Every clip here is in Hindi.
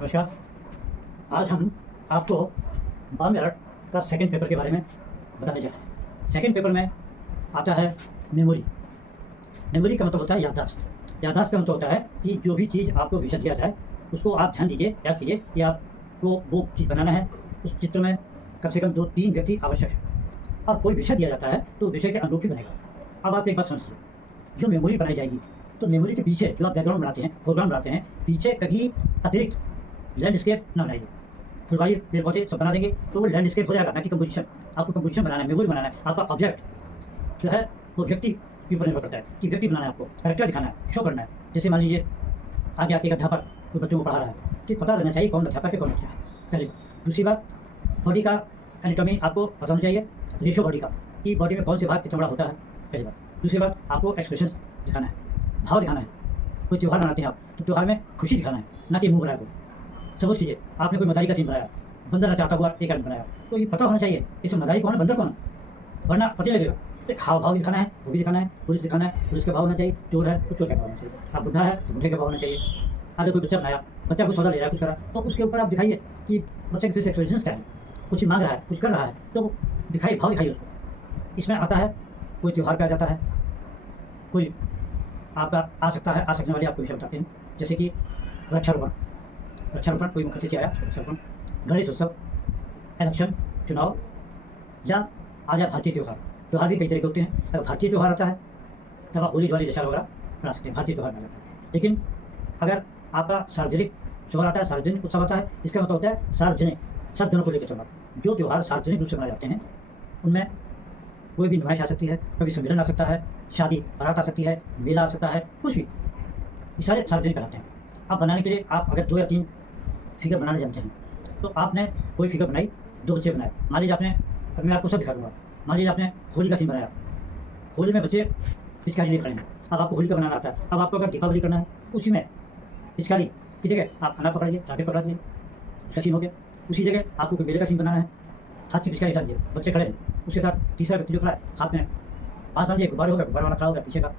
नमस्कार। आज हम आपको बॉम्ब मेरठ का सेकंड पेपर के बारे में बताने जा रहे हैं। सेकंड पेपर में आता है मेमोरी। मेमोरी का मतलब होता है याददाश्त। याददाश्त का मतलब होता है कि जो भी चीज़ आपको विषय दिया जाए उसको आप ध्यान दीजिए, याद कीजिए कि आपको वो चीज़ बनाना है। उस चित्र में कम से कम 2-3 व्यक्ति आवश्यक है और कोई विषय दिया जाता है तो विषय के अनुरूप ही बनेगा। अब आप एक बात समझिए, जो मेमोरी बनाई जाएगी तो मेमोरी के पीछे जो आप बैकग्राउंड बनाते हैं, फोरग्राउंड बनाते हैं, पीछे कभी अतिरिक्त लैंडस्केप ना बनाइए। फुलवारी पेड़ पौधे सब बना देंगे तो वो लैंडस्केप हो जाएगा, ना कि कंपोजिशन। आपको कंपोजिशन बनाना है, मेमोरी बनाना है। आपका ऑब्जेक्ट जो है वो व्यक्ति के ऊपर निर्भर करता है कि व्यक्ति बनाना है, आपको कैरेक्टर दिखाना है, शो करना है। जैसे मान लीजिए आगे आपके एक अध्यापक कोई बच्चों को पढ़ा रहा है तो पता रहना चाहिए कौन अध्यापक है कौन बच्चा है, पहली बात। दूसरी बात, बॉडी का एनाटॉमी आपको पता होना चाहिए, रेशो बॉडी का, कि बॉडी में कौन से भाग चमड़ा होता है, पहली बात। दूसरी बात, आपको एक्सप्रेशन दिखाना है, भाव दिखाना है। कोई त्यौहार मनाते हैं आप तो त्यौहार में खुशी दिखाना है, ना कि मुँह बनाया को। सपोज कीजिए आपने कोई मदारी का सीन बनाया, बंदर नचाता हुआ एक आदमी बनाया, तो ये पता होना चाहिए इसमें मदारी कौन है, बंदर कौन है, वरना पता लगेगा। तो हाव भाव दिखाना है, वो भी दिखाना है। पुलिस दिखाना है, पुलिस का भाव होना चाहिए। चोर है तो चोर का भाव होना चाहिए। आप बुढ़ा है तो बुढ़े का भाव होना चाहिए। अगर कोई बच्चा बनाया, बच्चा कुछ सौदा ले रहा है, कुछ कर रहा है, तो उसके ऊपर आप दिखाइए कि बच्चे के फेस एक्सप्रेशन क्या है, कुछ मांग रहा है, कुछ कर रहा है, तो दिखाइए, भाव दिखाइए उसको। इसमें आता है कोई त्यौहार पे आ जाता है, कोई आपका आ सकता है, आ सकने वाले आपको विषय बताते हैं। जैसे कि वृक्षारोपण, वृक्षारोपण कोई मुख्य अतिथि आया, वृक्षारोपण, गणेश उत्सव, इलेक्शन, चुनाव, या आ जाए भारतीय त्यौहार। त्यौहार भी कई तरह के होते हैं। अगर भारतीय त्यौहार आता है तब आप होली दिवाली दशहरा वगैरह बना सकते हैं, भारतीय त्यौहार बना जाता है। लेकिन अगर आपका सार्वजनिक त्यौहार आता है, सार्वजनिक उत्सव आता है, इसका मतलब होता है सार्वजनिक, सब जनों को लेकर चलना। जो त्यौहार सार्वजनिक रूप से मनाए जाते हैं उनमें कोई भी नुमाइश आ सकती है, कभी सम्मेलन आ सकता है, शादी बारात आ सकती है, मेला आ सकता है, कुछ भी, ये सारे सार्वजनिक कहलाते हैं। अब बनाने के लिए आप अगर 2 या 3 फिगर बनाने जानते हैं तो आपने कोई फिगर बनाई, 2 बच्चे बनाए। मान लीजिए आपने, अब मैं आपको सब दिखा दूँगा, मान लीजिए आपने होली का सीन बनाया, होली में बच्चे पिचकारी लिए खड़े हैं। अब आपको होली का बनाना आता है। अब आपको अगर दीपावली करना है उसी में पिचकारी की जगह आप अनार पकड़िए, टाँगे पकड़ा दिए, उसका सीन हो गया। उसी जगह आपको कोई मेले का सीन बनाना है, हाथ की पिचकारी डाल दिए, बच्चे खड़े हैं, उसके साथ तीसरा व्यक्ति जो खड़ा है हाथ में आस मान लीजिए गुब्बारे होगा, गुब्बारे वाला खड़ा होगा पीछे का,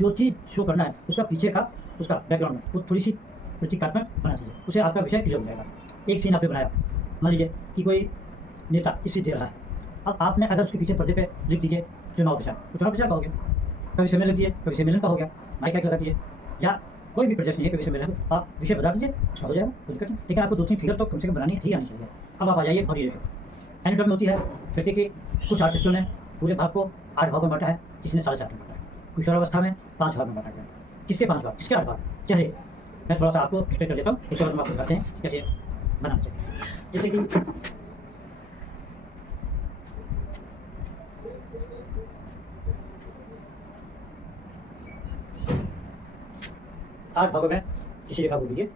जो चीज़ शो करना है उसका पीछे का उसका बैकग्राउंड में वो थोड़ी सी प्रतीकात्मक बना चाहिए, उसे आपका विषय क्लियर हो जाएगा। एक सीन आपने बनाया, मान लीजिए कि कोई नेता स्पीच दे रहा है। अब आपने अगर उसके पीछे पर्दे पे लिख दीजिए चुनाव प्रचार, तो चुनाव प्रचार का हो गया। कभी सम्मेलन दिए, कभी सम्मेलन का हो गया, माइक लगा दिए, या कोई भी प्रदर्शन है, कभी सम्मेलन, आप विषय बता दीजिए, उसका हो जाएगा, कोई दिक्कत नहीं। लेकिन आपको 2-3 फिगर तो कम से कम बनानी ही आनी चाहिए। अब आप आ जाइए बॉडी रेशो। एनाटॉमी होती है व्यक्ति की। कुछ आर्टिस्टों ने पूरे भाग को 8 भागों में बांटा है, किसी ने 7.5 में बांटा है, किशोरावस्था में 5 भाग में बांटा गया। किसके 5 भाग, किसके 8 भाग? चेहरे। मैं थोड़ा सा आपको एक्सप्लेन कर देता हूँ, उसके बाद हम आपको बताते हैं कैसे बनाना चाहिए। जैसे कि आठ भागों में किसी रेखा को दीजिए।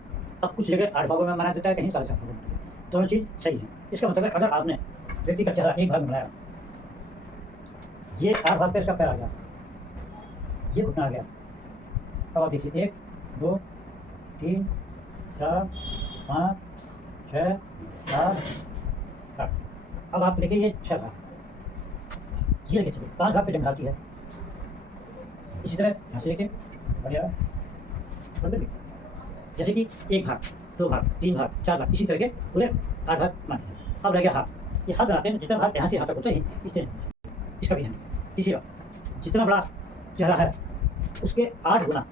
अब कुछ जगह 8 भागों में बनाया जाता है, कहीं 7.5 भागों में। दोनों चीज़ सही है। इसका मतलब है अगर आपने व्यक्ति का चेहरा एक भाग में बनाया, ये 8 भाग पे इसका पैर आ गया, ये घुटना आ गया। अब आप देखिए 1 2 3 4 5 6 7 8। अब आप देखिए ये 6 भाग, ये देखिए 5 भाग पे जंग आती है। इसी तरह यहाँ से देखिए बढ़िया, जैसे कि 1 भाग, 2 भाग, 3 भाग, 4 भाग, इसी तरह के पूरे 8 भाग माने। अब रह गया हाथ। ये हाथ बनाते हैं, जितना भाग यहाँ से यहाँ तक होता है इससे, इसका भी है। तीसरी बात, जितना बड़ा चेहरा है उसके 8 गुना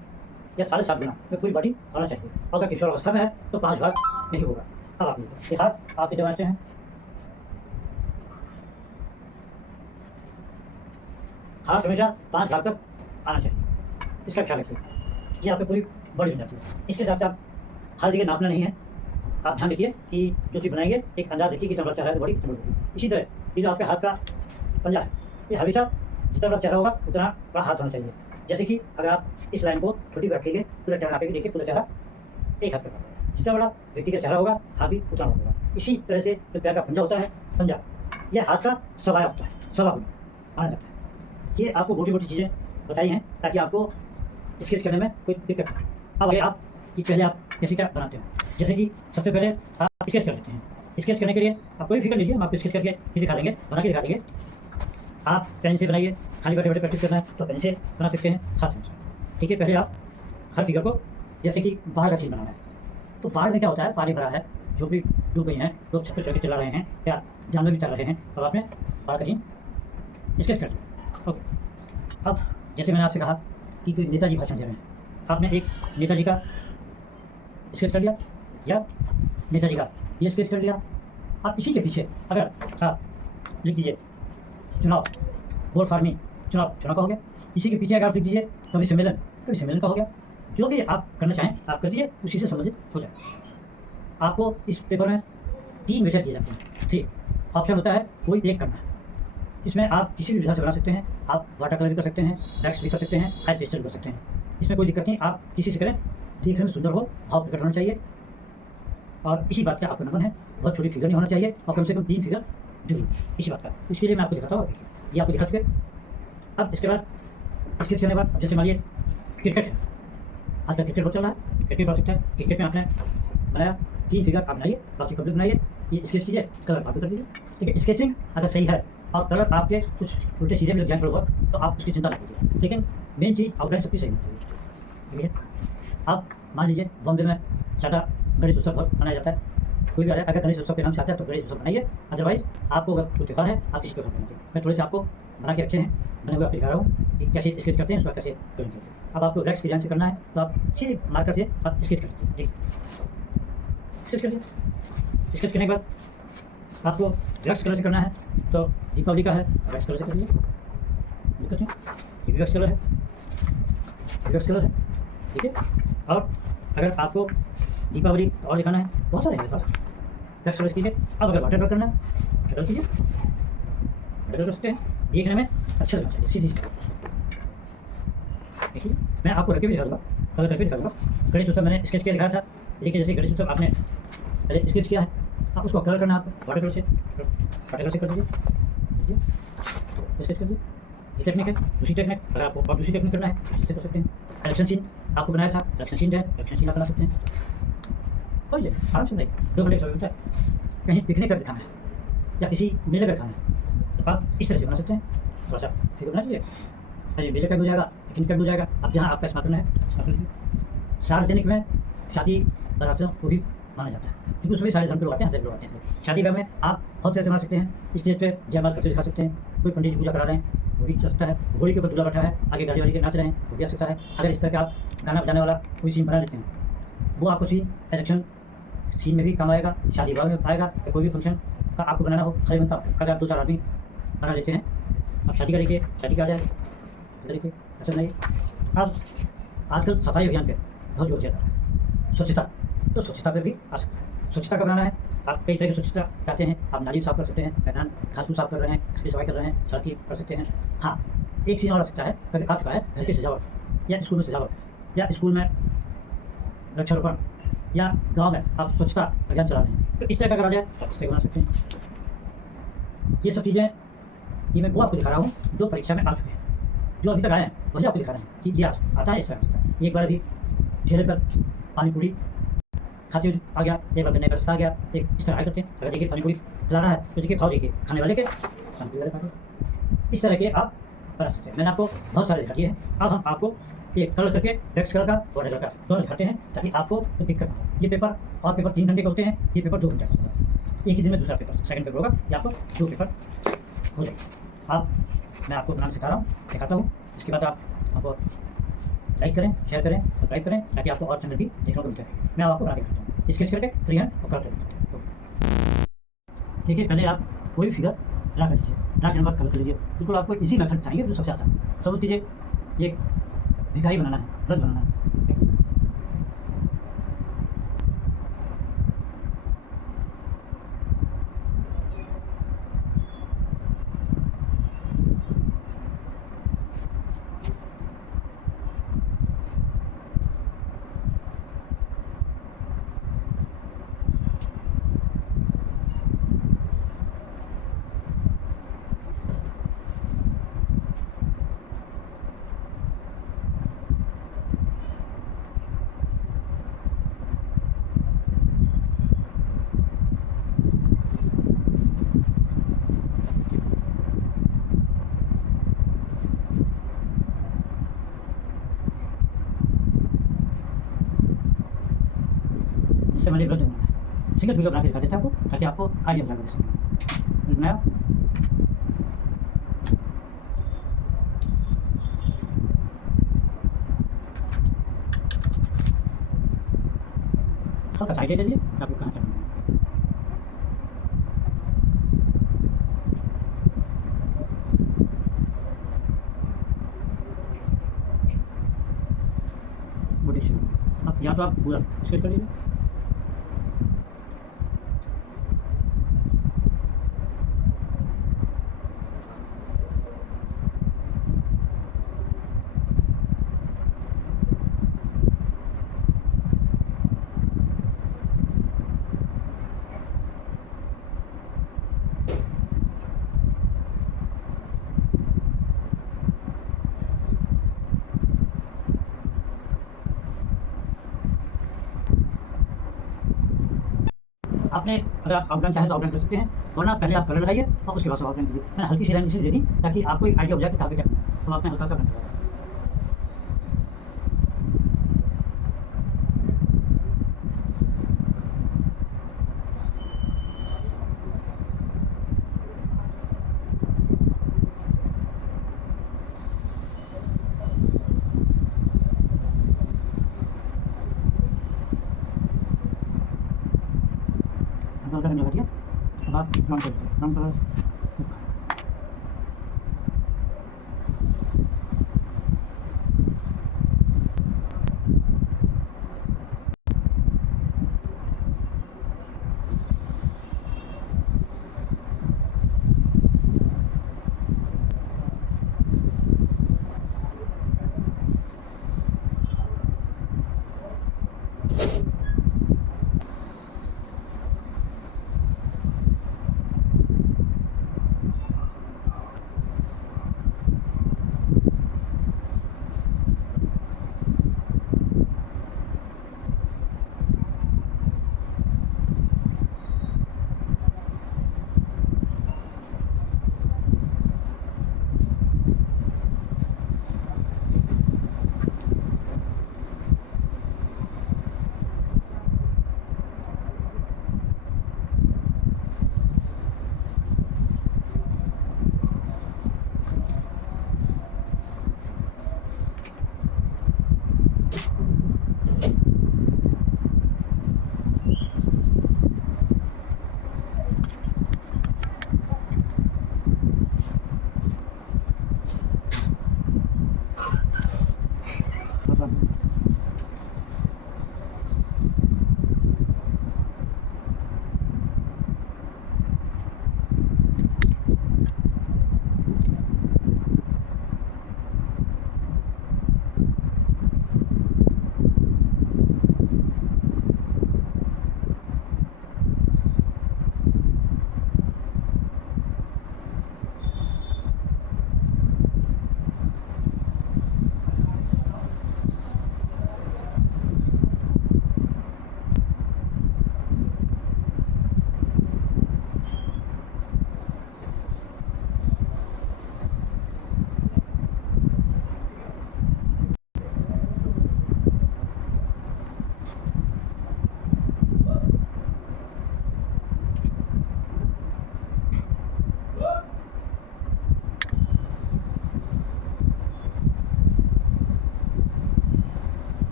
या 7.5 गुना में पूरी बॉडी होना चाहिए। अगर किशोरावस्था में है तो 5 भाग नहीं होगा। अब आप ये हाथ आपके जो बनाते हैं, हाथ हमेशा 5 भाग तक आना चाहिए, इसका ख्याल रखिए। ये आपकी पूरी बॉडी बन जाती है। इसके साथ आप हर जगह नापना नहीं है। आप ध्यान रखिए कि जो चीज़ बनाएंगे एक अंदाज रखिए कि चमड़ा चेहरा है तो बॉडी चमड़ होगी। इसी तरह ये जो आपके हाथ का पंजा है, ये हमेशा जितना बड़ा चेहरा होगा उतना बड़ा हाथ होना चाहिए। जैसे कि अगर आप इस लाइन को छोटी रखेंगे, पूरा चेहरा नापेंगे, देखिए पूरा चेहरा एक हाथ का बराबर। जितना बड़ा व्यक्ति का चेहरा होगा हाथ भी उतना बड़ा होगा। इसी तरह से जो पैर का पंजा होता है, पंजा यह हाथ का सवाया होता है, सवा गुना माना जाता है। ये आपको मोटी मोटी चीज़ें बताई हैं ताकि आपको स्केच करने में कोई दिक्कत नहीं। अब आगे आप कि पहले आप कैसे क्या बनाते हो। जैसे कि सबसे पहले आप स्केच कर लेते हैं। स्केच करने के लिए आप कोई फिगर लीजिए, हम आपको स्केच करके ही दिखा देंगे, बना के दिखा देंगे। आप पेन से बनाइए, खाली बैठे बैठे प्रैक्टिस करना है तो पेन से बना सकते हैं, हाथ से। ठीक है, पहले आप हर फिगर को, जैसे कि बाहर का चीज़ बनाना है, तो बाढ़ में क्या होता है, पानी भरा है, जो भी डूब गई हैं, लोग छत पे चढ़ के चिल्ला रहे हैं या जानवर भी चल रहे हैं, तब आपने बाढ़ का सीन स्केच कर लिया। ओके, अब जैसे मैंने आपसे कहा कि कोई नेताजी भाषण दे रहे हैं, आपने एक नेताजी का स्केच कर लिया या नेताजी का ये स्केच कर लिया। आप इसी के पीछे अगर आप लिख दीजिए चुनाव, वोट फॉर मी, चुनाव का हो गया। इसी के पीछे अगर आप लिख दीजिए कभी सम्मेलन का हो गया। जो भी आप करना चाहें आप कर दीजिए, उसी से संबंधित हो जाए। आपको इस पेपर में 3 विषय दिए जाते हैं। ठीक, ऑप्शन होता है कोई एक करना है। इसमें आप किसी भी विधा से बना सकते हैं। आप वाटर कलर भी कर सकते हैं, वैक्स भी कर सकते हैं, हाई पेस्टल भी कर सकते हैं। इसमें कोई दिक्कत नहीं, आप किसी से करें, देखने में सुंदर हो, भाव प्रकट होना चाहिए और इसी बात का आपका नंबर है। बहुत छोटी फिगर नहीं होना चाहिए और कम से कम 3 फिगर जरूर, इसी बात का। उसके लिए मैं आपको दिखाता हूँ। देखिए, ये आपको दिखा चुके। अब इसके बाद स्केच करने के बाद जैसे मानिए क्रिकेट है, आजकल क्रिकेट बहुत चल रहा है, क्रिकेट भी बना सकता है। क्रिकेट में आपने बनाया 3 फिगर आप बनाइए, बाकी कंप्लीट बनाइए, ये स्केच कीजिए, कलर कॉपी कर दीजिए। ठीक है, स्केचिंग अगर सही है और कलर आपके कुछ उल्टे सीधे भी लग जाए थोड़ा बहुत, तो आप उसकी चिंता नहीं कीजिए, लेकिन मेन चीज़ आउटलाइन सबकी सही होनी चाहिए। ठीक है, आप मान लीजिए बॉम्बे में ज़्यादा गणेश उत्सव बहुत मनाया जाता है। कोई भी अगर गणेश उत्सव के नाम से आता है तो गणेश उत्सव बनाइए, अदरवाइज आपको अगर कोई त्यौहार है आप इसी पर बनाइए। मैं थोड़े से आपको बना के रखे हैं, बने हुए आपको दिखा रहा हूँ कि कैसे स्केच करते हैं, उसका कैसे करेंगे। अब आपको वैक्स डिजाइन से करना है तो आप सीधे मार्कर से आप स्केच कर लीजिए। ठीक, स्केच करिए। स्केच करने के बाद आपको वैक्स कलर से करना है तो दीपावली का है, वैक्स कलर से कर लीजिए, दिक्कत नहीं, ये भी वैक्स कलर है, ये वैक्स कलर है। ठीक है, और अगर आपको दीपावली और दिखाना है, बहुत सारे हैं मेरे पास, वैक्स कलर कीजिए। अब अगर वाटर कलर करना है वाटर कीजिए, वाटर कर सकते हैं, देखने में अच्छा लगना चाहिए, सीधी। देखिए, मैं आपको रख के भी दिखा दूँगा, कलर करके दिखा दूँगा। गणेश उत्सव मैंने स्केच किया दिखाया था। देखिए, जैसे गणेश उत्सव आपने पहले स्केच किया है, आप उसको कलर करना है आपको वाटर कलर से, कर दीजिए, स्केच कर दीजिए। ये टेक्निक है। दूसरी टेक्निक, अगर आपको और दूसरी टेक्निक करना है इससे कर सकते हैं। कलेक्शन सीन आपको बनाया था, कलेक्शन सीन है, कलेक्शन सीन आप बना सकते हैं। और ये आराम से बनाइए, 2 घंटे का समय होता है। कहीं पिकनिक कर दिखाना है या किसी मेले का दिखाना है तो आप इस तरह से बना सकते हैं। थोड़ा सा फिगर बना लीजिए, अरे मेले का भी हो जाएगा, पिकनिक का भी हो जाएगा। अब जहाँ आपका स्मार्ट करना है स्मार्ट कर लीजिए। सार्वजनिक में शादी बारातों को भी माना जाता है, क्योंकि उसमें सारे धर्म के लोग आते हैं, हर लोग आते हैं। शादी ब्याह में आप बहुत तरह से बना सकते हैं। स्टेज पे जयमाल करके दिखा सकते हैं, कोई पंडित जी पूजा करा रहे हैं वो भी कर सकता है, घोड़ी के ऊपर दूल्हा बैठा है, आगे गाड़ी वाली के नाच रहे हैं वो भी आ सकता है। अगर इस तरह के आप गाना बजाने वाला कोई सीन बना लेते हैं, वो आपको सीन इलेक्शन सीन में भी काम आएगा, शादी ब्याह में आएगा, या कोई भी फंक्शन का आपको बनाना हो, हर का अगर आप 2-4 आदमी बना लेते हैं। अब शादी का देखिए, शादी का आ जाए देखिए, ऐसा नहीं। अब आजकल सफाई अभियान पे बहुत जोर दिया जा रहा है, स्वच्छता, तो स्वच्छता पे भी आ सकता है। स्वच्छता का बनाना है, आप कई तरह की स्वच्छता चाहते हैं, आप नाली साफ कर सकते हैं, मैदान घास फूस साफ कर रहे हैं, घर की सफाई कर रहे हैं, सड़क की कर सकते हैं। हाँ, एक चीज़ और आ सकता है, कभी आ चुका है घर की सजावट या स्कूल में सजावट या स्कूल में वृक्षारोपण या गाँव में आप स्वच्छता अभियान चला रहे हैं, तो इस तरह का अगर आ जाए तो इससे बना सकते हैं। ये सब चीज़ें ये मैं वो आपको दिखा रहा हूँ जो परीक्षा में आ चुके हैं, जो अभी तक आए हैं वही आपको दिखा रहे हैं कि ये आता है इस तरह। एक बार अभी ठेले पर पानी पूरी खाते हुए आ गया, एक बार गन्ने का रस्ता आ गया, एक इस तरह करते हैं। अगर देखिए पानी पूरी खिला रहा है तो देखिए भाव देखिए खाने वाले के, शांति वाले खाते, इस तरह के आप बना सकते हैं। मैंने आपको बहुत सारे दिखा दिए हैं। अब हम आपको एक कलर करके वैक्स कलर का वाटर कलर का दोनों दिखाते हैं ताकि आपको कोई दिक्कत ना हो। ये पेपर और पेपर 3 घंटे के होते हैं, ये पेपर 2 घंटे का होता है। एक ही दिन में दूसरा पेपर सेकंड पेपर होगा, या आपको 2 पेपर हो जाएगा। आप मैं आपको बनाना सिखा रहा हूँ, दिखाता हूँ। इसके बाद आप हमको लाइक करें, शेयर करें, सब्सक्राइब करें ताकि आपको और चैनल भी देखने को मिलते रहे। मैं आपको बना के दिखाता हूँ, स्केच करके फ्री हैंड और कलर करके। देखिए, पहले आप कोई भी फिगर ड्रा कर लीजिए, ड्रा करने के बाद कलर कर लीजिए। बिल्कुल आपको इजी मेथड बताएंगे जो सबसे आसान। समझ लीजिए ये भिखारी बनाना है, ब्रज बनाना है। सबसे पहले ब्रश बनाना है। सिंगल फिगर बना के दिखा देता हूँ आपको, ताकि आपको आइडिया हो जाए। बनाया, हल्का सा आइडिया दे दिए कि आपको कहाँ करना है। अब या तो आप पूरा स्केच कर लीजिए, आपने अगर आप आउटलाइन चाहें तो आउटलाइन कर सकते हैं, वरना पहले आप कलर लगाइए और उसके बाद आउटलाइन कीजिए। मैंने हल्की सी लाइन इसलिए दे दी ताकि आपको एक आइडिया हो जाए कि कहाँ पे क्या करना है। तो आपने हल्का सा बनाया, हल्का करने लगा दिया। अब आप ब्राउन कर दीजिए, ब्राउन कलर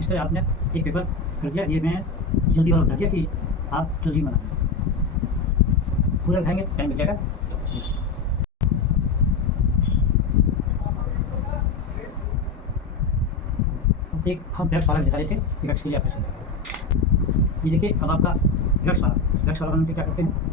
इस तरह आपने एक पेपर कर दिया। ये मैं जल्दी वाला बता दिया कि आप जल्दी बनाएं, पूरा खाएंगे टाइम मिल जाएगा। एक हम ब्रश वाला दिखा देते हैं, ब्रश के लिए आप ये देखिए। अब आपका ब्रश वाला बनाने के क्या करते हैं,